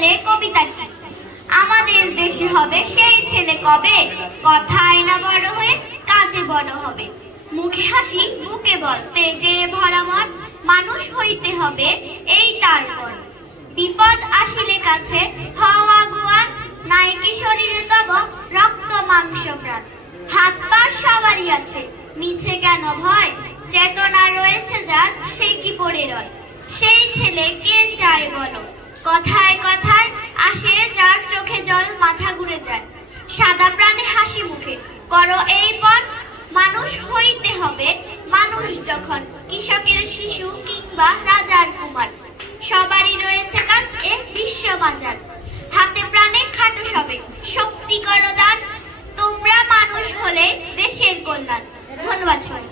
ছেলে কবিতা কি? আমাদের দেশে হবে সেই ছেলে কবে, কথায় না বড় হয়ে কাজে বড় হবে। মুখে হাসি বুকে বল, তেজে ভরা মন, মানুষ হইতে হবে এই তার পর। বিপদ আসিলে কাছে হও আগুয়ান, নাই কি শরীরে তব রক্ত মাংস প্রাণ। হাত পা সবারই আছে, মিছে কেন ভয়, চেতনা রয়েছে যার সে কি পড়ে রয়। সেই ছেলে কে চায় বলো, কথায় কথায় আসে যার চোখে জল মাথা ঘুরে যায়। সাদা প্রাণে হাসি মুখে করো এই পণ, মানুষ হইতে হবে মানুষ যখন, কৃষকের শিশু কিংবা রাজার কুমার। সবারই রয়েছে কাজ এ বিশ্ব বাজার, হাতে প্রাণে খাটো সবে শক্তি করো দান। তোমরা মানুষ হলে দেশের কল্যাণ। ধন্যবাদ সবাই।